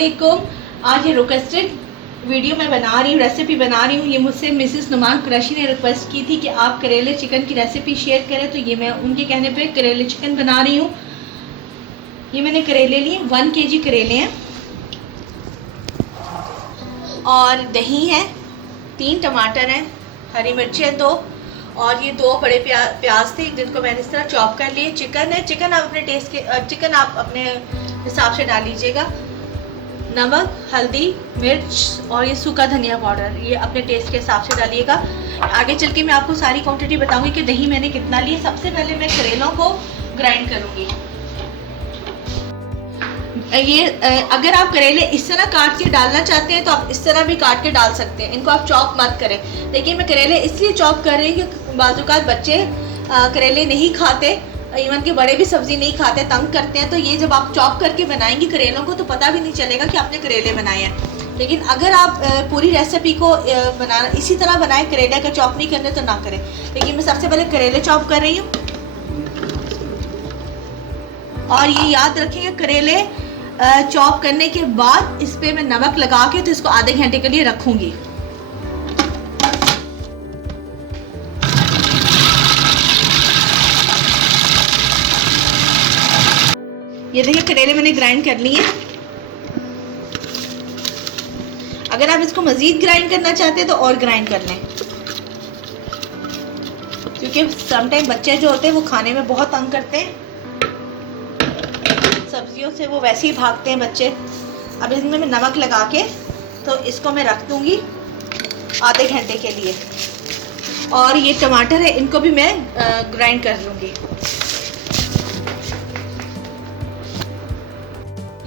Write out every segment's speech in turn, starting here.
अस्सलामुअलैकुम। आज ये रोस्टेड वीडियो मैं बना रही हूँ, रेसिपी बना रही हूँ। ये मुझसे मिसेस नुमान कुरैशी ने रिक्वेस्ट की थी कि आप करेले चिकन की रेसिपी शेयर करें, तो ये मैं उनके कहने पे करेले चिकन बना रही हूँ। ये मैंने करेले लिए, 1 kg करेले हैं और दही है, 3 टमाटर हैं, हरी मिर्ची है 2, और ये 2 बड़े प्याज थे जिनको मैंने इस तरह चॉप कर लिए। चिकन है, चिकन आप अपने टेस्ट के चिकन आप अपने हिसाब से डाल लीजिएगा। नमक, हल्दी, मिर्च और ये सूखा धनिया पाउडर, ये अपने टेस्ट के हिसाब से डालिएगा। आगे चल के मैं आपको सारी क्वांटिटी बताऊंगी कि दही मैंने कितना लिया। सबसे पहले मैं करेलों को ग्राइंड करूंगी। ये अगर आप करेले इस तरह काट के डालना चाहते हैं तो आप इस तरह भी काट के डाल सकते हैं, इनको आप चॉप मत करें। लेकिन मैं करेले इसलिए चॉप कर रही हूँ कि बाज़-औक़ात बच्चे करेले नहीं खाते, इवन के बड़े भी सब्ज़ी नहीं खाते, तंग करते हैं। तो ये जब आप चॉप करके बनाएंगी करेलों को तो पता भी नहीं चलेगा कि आपने करेले बनाए हैं। लेकिन अगर आप पूरी रेसिपी को बनाना इसी तरह बनाएं, करेले का चॉप नहीं करने तो ना करें। लेकिन मैं सबसे पहले करेले चॉप कर रही हूँ। और ये याद रखिएगा, करेले चॉप करने के बाद इस पर मैं नमक लगा के तो इसको आधे घंटे के लिए रखूँगी। ये देखिए करेले मैंने ग्राइंड कर लिए। अगर आप इसको मज़ीद ग्राइंड करना चाहते हैं तो और ग्राइंड कर लें, क्योंकि समटाइम बच्चे जो होते हैं वो खाने में बहुत तंग करते हैं, सब्जियों से वो वैसे ही भागते हैं बच्चे। अब इसमें मैं नमक लगा के तो इसको मैं रख दूँगी आधे घंटे के लिए। और ये टमाटर है, इनको भी मैं ग्राइंड कर लूँगी।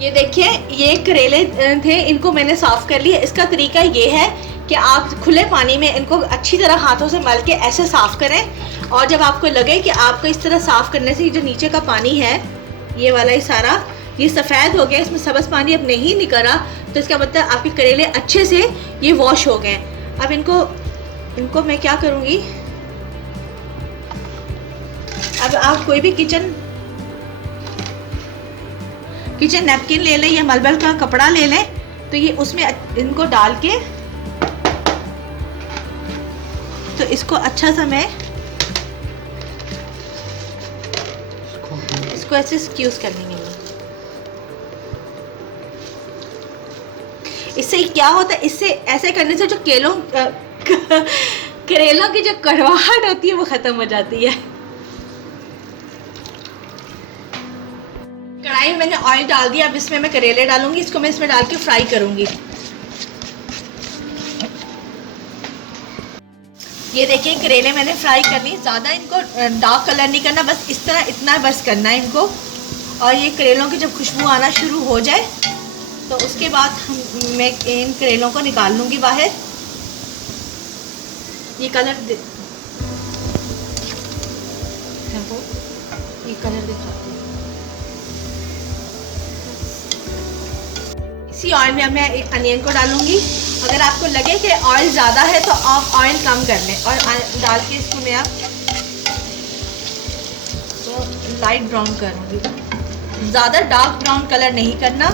ये देखिए, ये करेले थे, इनको मैंने साफ़ कर लिया। इसका तरीका ये है कि आप खुले पानी में इनको अच्छी तरह हाथों से मल के ऐसे साफ़ करें। और जब आपको लगे कि आपको इस तरह साफ़ करने से जो नीचे का पानी है, ये वाला ही सारा ये सफ़ेद हो गया, इसमें सब्ज़ पानी अब नहीं निकला, तो इसका मतलब आपके करेले अच्छे से ये वॉश हो गए। अब इनको मैं क्या करूँगी, अब आप कोई भी किचन नैपकिन ले लें या मलबल का कपड़ा ले लें, तो ये उसमें इनको डाल के तो इसको अच्छा सा मैं इसको ऐसे स्क्यूज कर लेंगे। इससे क्या होता है, इससे ऐसे करने से जो करेलों की जो कड़वाहट होती है वो ख़त्म हो जाती है। कढ़ाई में मैंने ऑयल डाल दिया, अब इसमें मैं करेले डालूंगी। इसको मैं इसमें डाल के फ्राई करूंगी। ये देखिए करेले मैंने फ्राई कर लिए। ज़्यादा इनको डार्क कलर नहीं करना, बस इस तरह इतना बस करना है इनको। और ये करेलों की जब खुशबू आना शुरू हो जाए तो उसके बाद मैं इन करेलों को निकाल लूँगी बाहर। ये कलर दिखाती हूँ। इसी ऑयल में मैं अनियन को डालूंगी। अगर आपको लगे कि ऑयल ज़्यादा है तो आप ऑयल कम कर लें और डाल के इसको मैं आप तो लाइट ब्राउन करूँगी। ज़्यादा डार्क ब्राउन कलर नहीं करना।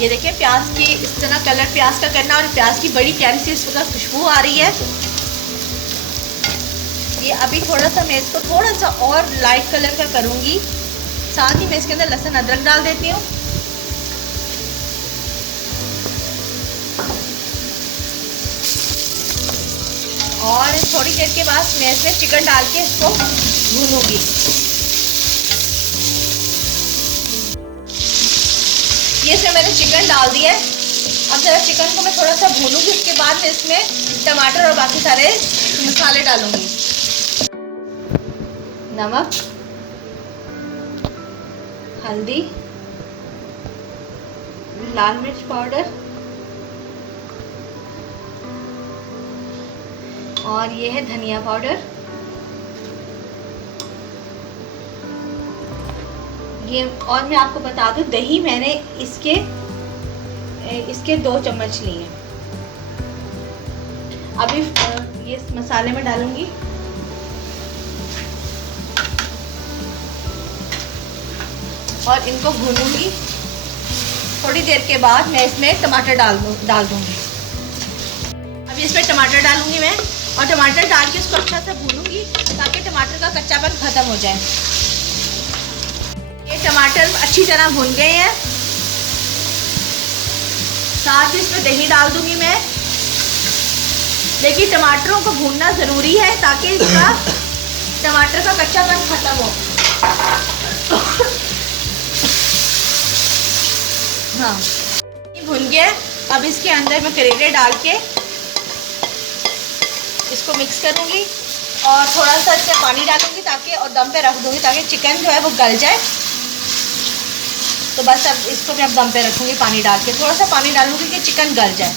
ये देखिए प्याज की इस तरह कलर प्याज का करना, और प्याज की बड़ी प्यारी सी इस वक्त खुशबू आ रही है। ये अभी थोड़ा सा मैं इसको थोड़ा सा और लाइट कलर का करूँगी। साथ ही मैं इसके अंदर लहसुन अदरक डाल देती हूँ। और थोड़ी देर के बाद मैं इसमें चिकन डाल के इसको भूनूंगी। ये इसमें मैंने चिकन डाल दिया है। अब ज़रा चिकन को मैं थोड़ा सा भूनूंगी, उसके बाद मैं इसमें टमाटर और बाकी सारे मसाले डालूंगी। नमक, हल्दी, लाल मिर्च पाउडर और ये है धनिया पाउडर। ये और मैं आपको बता दूं, दही मैंने इसके 2 चम्मच लिए। अभी ये इस मसाले में डालूंगी। और इनको भूनूंगी। थोड़ी देर के बाद मैं इसमें टमाटर डाल दूँगी। अभी इसमें टमाटर डालूँगी मैं, और टमाटर डाल के इसको अच्छा से भूनूंगी ताकि टमाटर का कच्चापन ख़त्म हो जाए। ये टमाटर अच्छी तरह भून गए हैं। साथ ही इसमें दही डाल दूँगी मैं। देखिए टमाटरों को भूनना ज़रूरी है ताकि इसका टमाटर का कच्चापन ख़त्म हो। हाँ, ये भुन गया। अब इसके अंदर मैं करेले डाल के इसको मिक्स करूँगी और थोड़ा सा इसमें पानी डालूँगी ताकि, और दम पे रख दूँगी ताकि चिकन जो है वो गल जाए। तो बस अब इसको मैं अब दम पे रखूँगी पानी डाल के। थोड़ा सा पानी डालूँगी कि चिकन गल जाए।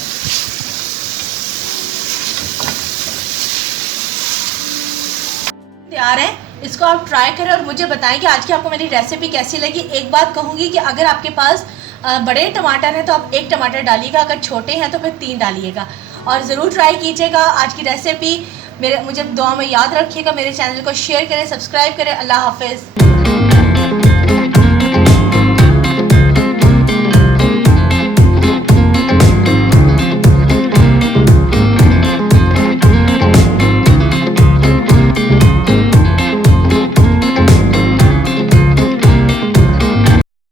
तैयार है, इसको आप ट्राई करें और मुझे बताएं कि आज की आपको मेरी रेसिपी कैसी लगी। एक बात कहूँगी कि अगर आपके पास बड़े टमाटर हैं तो आप 1 टमाटर डालिएगा, अगर छोटे हैं तो फिर 3 डालिएगा। और ज़रूर ट्राई कीजिएगा आज की रेसिपी। मुझे दुआ में याद रखिएगा। मेरे चैनल को शेयर करें, सब्सक्राइब करें। अल्लाह हाफ़िज़।